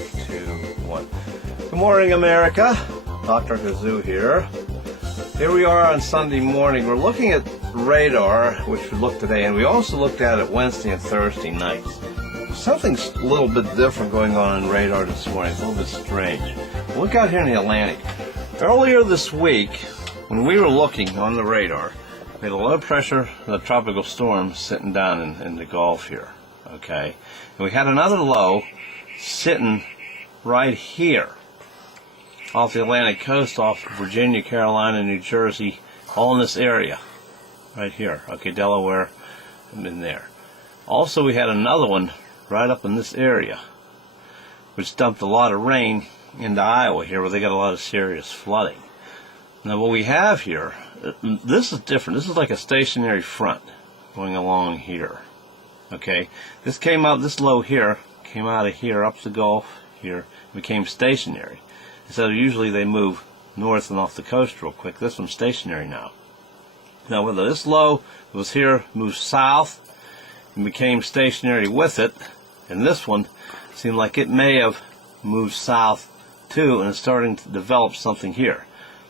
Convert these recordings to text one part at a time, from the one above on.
2, 1. Good morning, America. Dr. Kazoo here. Here we are on Sunday morning. We're looking at radar, which we looked today, and we also looked at it Wednesday and Thursday nights. Something's a little bit different going on in radar this morning. It's a little bit strange. Look out here in the Atlantic. Earlier this week, when we were looking on the radar, we had a low pressure, the tropical storm sitting down in the Gulf here. Okay, and we had another low sitting right here off the Atlantic coast, off Virginia, Carolina, New Jersey, all in this area right here. Okay, Delaware and in there. Also, we had another one right up in this area, which dumped a lot of rain into Iowa here, where they got a lot of serious flooding. Now, what we have here, this is different. This is like a stationary front going along here. Okay, this came out, this low here came out of here up the Gulf here, became stationary. So usually they move north and off the coast real quick. This one's stationary now. Now, whether this low that was here moved south and became stationary with it, and this one seemed like it may have moved south too, and it's starting to develop something here.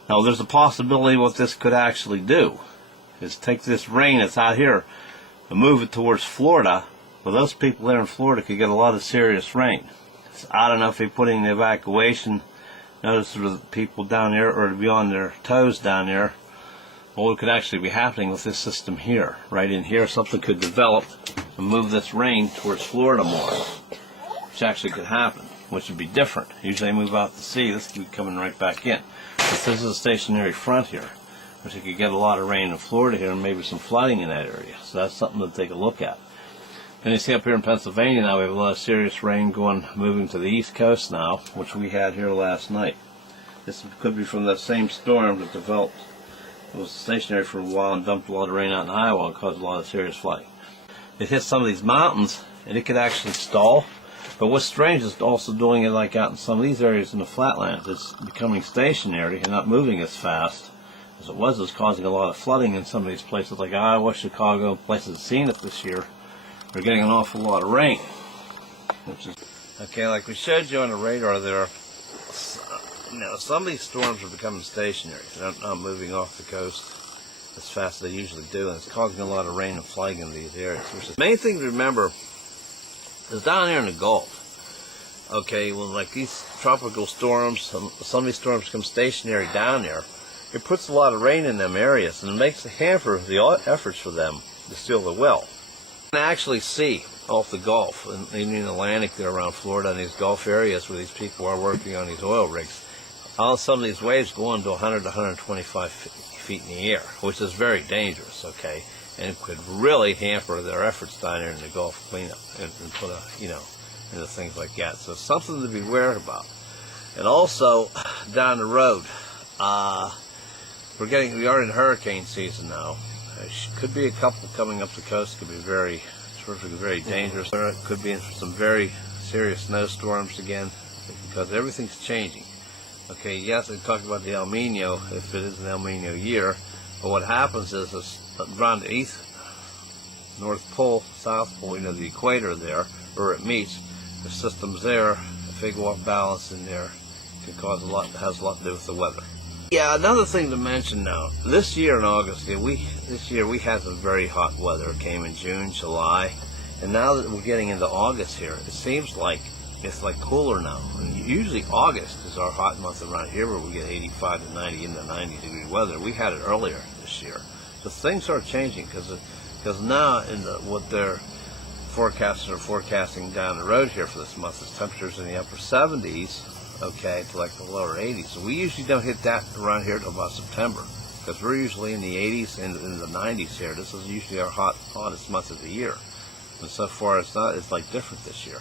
Now, there's a possibility what this could actually do is take this rain that's out here and move it towards Florida. Well, those people there in Florida could get a lot of serious rain. So I don't know if they put in the evacuation notice for the people down there, or to be on their toes down there. Well, what could actually be happening with this system here, right in here, something could develop and move this rain towards Florida more, which actually could happen, which would be different. Usually they move out to sea. This could be coming right back in. But this is a stationary front here, which you could get a lot of rain in Florida here and maybe some flooding in that area. So that's something to take a look at. And you see up here in Pennsylvania now, we have a lot of serious rain moving to the east coast now, which we had here last night. This could be from that same storm that developed. It was stationary for a while and dumped a lot of rain out in Iowa and caused a lot of serious flooding. It hit some of these mountains and it could actually stall. But what's strange is also doing it like out in some of these areas in the flatlands. It's becoming stationary and not moving as fast as it was. It's causing a lot of flooding in some of these places like Iowa, Chicago, places that seen it this year. We're getting an awful lot of rain. Which is okay, like we showed you on the radar there. Some of these storms are becoming stationary. They're not moving off the coast as fast as they usually do, and it's causing a lot of rain and flooding in these areas. The main thing to remember is down here in the Gulf. Okay, well, like these tropical storms, some of these storms become stationary down there. It puts a lot of rain in them areas, and it makes it hamper the efforts for them to seal the well. You can actually see off the Gulf, and even in the Atlantic there around Florida and these Gulf areas where these people are working on these oil rigs, all some of these waves go on to 100 to 125 feet in the air, which is very dangerous, okay? And it could really hamper their efforts down there in the Gulf cleanup and put into things like that. So it's something to be aware about. And also, down the road, we are in hurricane season now. There could be a couple coming up the coast. Could be very dangerous. There could be some very serious snowstorms again, because everything's changing. Okay, yes, they talked about the El Nino, if it is an El Nino year, but what happens is around the North Pole, South Pole, the equator there, where it meets, the systems there, if they go off balance in there, can cause has a lot to do with the weather. Yeah, another thing to mention now, this year in August, this year we had some very hot weather. It came in June, July, and now that we're getting into August here, it seems like it's like cooler now. And usually August is our hot month around here, where we get 85 to 90 into 90 degree weather. We had it earlier this year. So things are changing, because now what they're forecasting down the road here for this month is temperatures in the upper 70s, okay, to like the lower 80s. So we usually don't hit that around here until about September, because we're usually in the 80s and in the 90s here. This is usually our hottest month of the year. And so far it's like different this year.